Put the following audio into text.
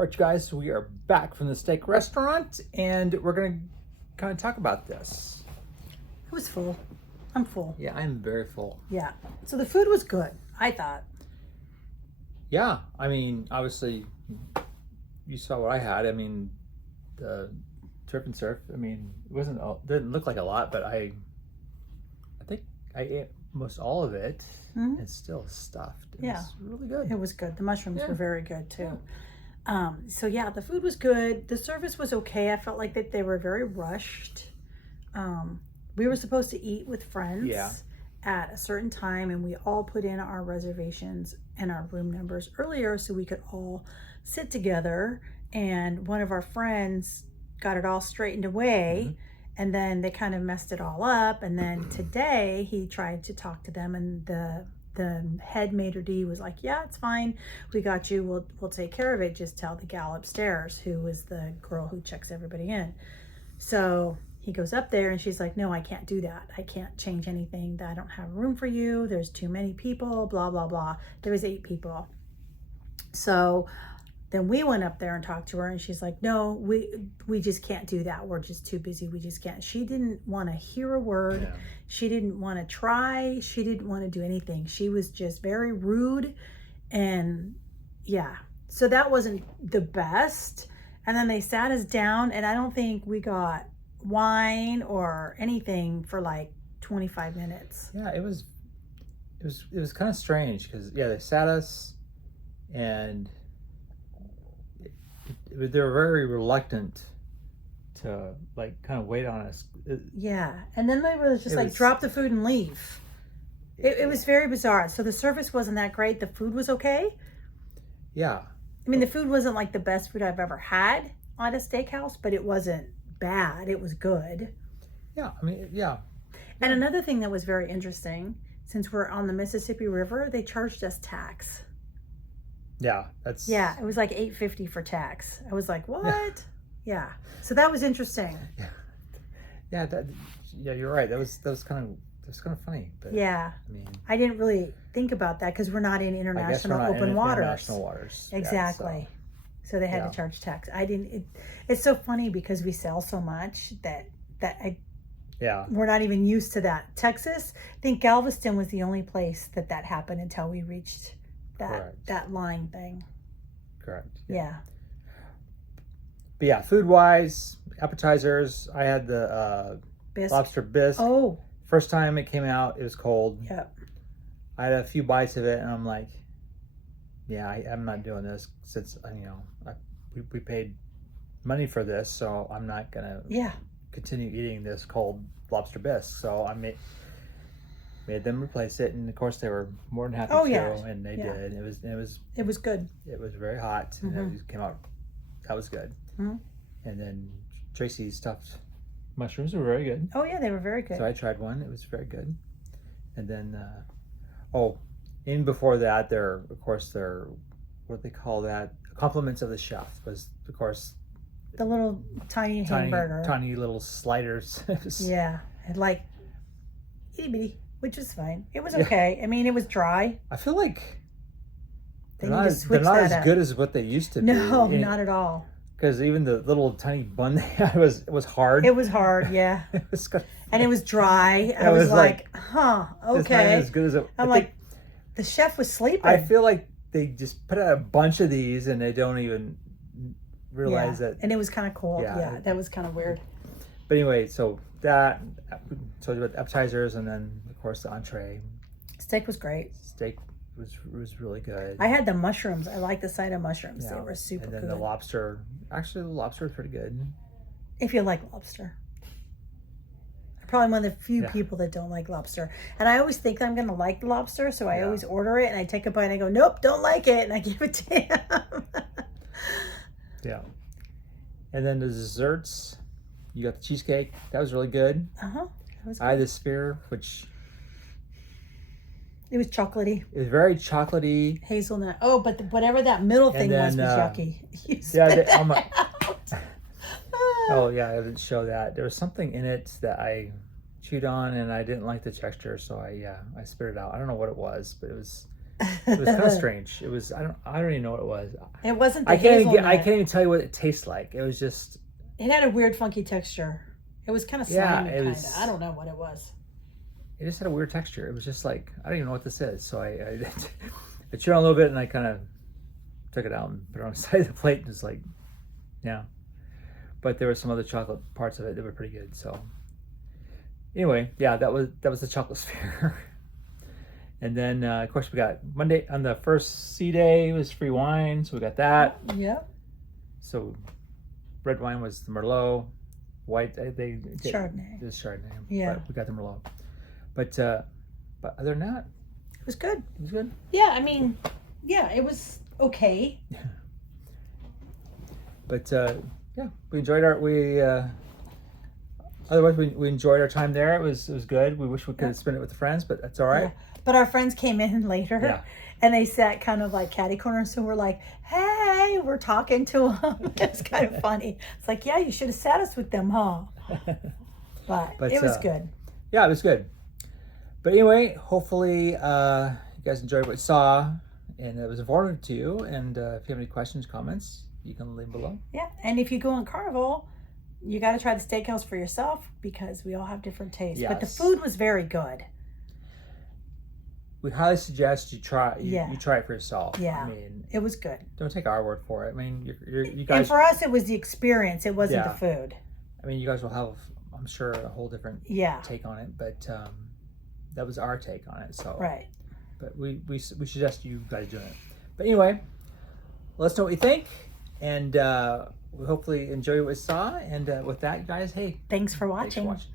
All right, you guys, we are back from the steak restaurant, and we're going to kind of talk about this. It was full. I'm full. Yeah, I'm very full. Yeah. So the food was good, I thought. Yeah, I mean, obviously, you saw what I had. I mean, the turf and surf. I mean, it didn't look like a lot, but I think I ate most all of it. Mm-hmm. It's still stuffed. It Yeah. was really good. It was good. The mushrooms were very good too. Yeah. So yeah, the food was good. The service was okay. I felt like that they were very rushed. We were supposed to eat with friends at a certain time, and we all put in our reservations and our room numbers earlier so we could all sit together. And one of our friends got it all straightened away, and then they kind of messed it all up. And then today he tried to talk to them, and the head maitre d' was like, yeah, it's fine, we got you, we'll take care of it, just tell the gal upstairs, who is the girl who checks everybody in. So he goes up there and she's like, no, I can't do that, I can't change anything, I don't have room for you, there's too many people, blah blah blah. There was 8 people. So then we went up there and talked to her, and she's like, no, we just can't do that, we're just too busy, we just can't. She didn't want to hear a word. She didn't want to try, she didn't want to do anything. She was just very rude. And yeah, so that wasn't the best. And then they sat us down, and I don't think we got wine or anything for like 25 minutes. Yeah, it was kind of strange because they sat us, and they were very reluctant to like kind of wait on us. Yeah, and then they were just like drop the food and leave. It was very bizarre. So the service wasn't that great. The food was okay. Yeah. I mean, the food wasn't like the best food I've ever had at a steakhouse, but it wasn't bad. It was good. Yeah, I mean, yeah. And another thing that was very interesting, since we're on the Mississippi River, they charged us tax. Yeah, it was like $8.50 for tax. I was like, what? Yeah. So that was interesting. Yeah, you're right. That was kind of funny. But, yeah. I mean, I didn't really think about that because we're not in international open waters. International waters. Exactly. So they had to charge tax. It's so funny because we sell so much that we're not even used to that. Texas, I think Galveston was the only place that happened until we reached that line thing. Correct. Yeah. But yeah, food wise, appetizers, I had the lobster bisque. Oh. First time it came out, it was cold. Yep. I had a few bites of it, and I'm like, I'm not doing this since we paid money for this, so I'm not gonna continue eating this cold lobster bisque. So I made them replace it, and of course they were more than happy to, and they did. It was good. It was very hot, and it came out. That was good. Mm-hmm. And then Tracy's stuffed mushrooms were very good. Oh yeah, they were very good. So I tried one. It was very good. And then, in before that, what they call that? Compliments of the chef was, of course, the little tiny hamburger, tiny little sliders. And like itty bitty, which was fine. It was okay. I mean, it was dry. I feel like they're not as good as what they used to be. No, not at all. Because even the little tiny bun they had was hard. It was hard, yeah. It was good. And it was dry. I was like, okay. It's not as good as it. I'm like, the chef was sleeping. I feel like they just put out a bunch of these and they don't even realize that. And it was kind of cool. Yeah, that was kind of weird. But anyway, so that, told you about the appetizers, and then of course the entree. Steak was great. Steak was really good. I had the mushrooms. I like the side of mushrooms. They were super good. And then the lobster. Actually, the lobster was pretty good. If you like lobster. I'm probably one of the few people that don't like lobster. And I always think I'm going to like the lobster, so I always order it, and I take a bite and I go, nope, don't like it, and I give it to him. Yeah. And then the desserts, you got the cheesecake. That was really good. Uh-huh. I had the spear, which... It was chocolatey. It was very chocolatey. Hazelnut. Oh, but whatever that middle thing was yucky. I didn't show that. There was something in it that I chewed on, and I didn't like the texture, so I spit it out. I don't know what it was, but it was It was kind of strange. It was I don't even know what it was. It wasn't the I hazelnut. can't even tell you what it tastes like. It was just. It had a weird, funky texture. It was kind of slimy, kind of. I don't know what it was. It just had a weird texture. It was just like, I don't even know what this is. So I chewed on a little bit and I kind of took it out and put it on the side of the plate and just like, yeah. But there were some other chocolate parts of it that were pretty good. So anyway, yeah, that was the chocolate sphere. And then, of course, we got Monday on the first C day was free wine. So we got that. Yep. So red wine was the Merlot. White, Chardonnay. This Chardonnay. Yeah. But we got the Merlot. But other than that, it was good. It was good. Yeah, I mean, yeah, it was okay. But yeah, we enjoyed otherwise we enjoyed our time there. It was good. We wish we could have spent it with the friends, but that's all right. Yeah. But our friends came in later, and they sat kind of like catty corner. So we're like, "Hey," we're talking to them. It's kind of funny. It's like, yeah, you should have sat us with them, huh? But it was good. Yeah, it was good. But anyway, hopefully you guys enjoyed what you saw, and it was informative to you. And if you have any questions, comments, you can leave below. Yeah, and if you go on Carnival, you got to try the steakhouse for yourself because we all have different tastes. Yes. But the food was very good. We highly suggest you try. You try it for yourself. Yeah, I mean, it was good. Don't take our word for it. I mean, you guys. And for us, it was the experience. It wasn't the food. I mean, you guys will have, I'm sure, a whole different take on it. But that was our take on it. So right. But we suggest you guys doing it. But anyway, let us know what you think, and we hopefully enjoy what we saw. And with that, guys, hey, thanks for watching. Thanks for watching.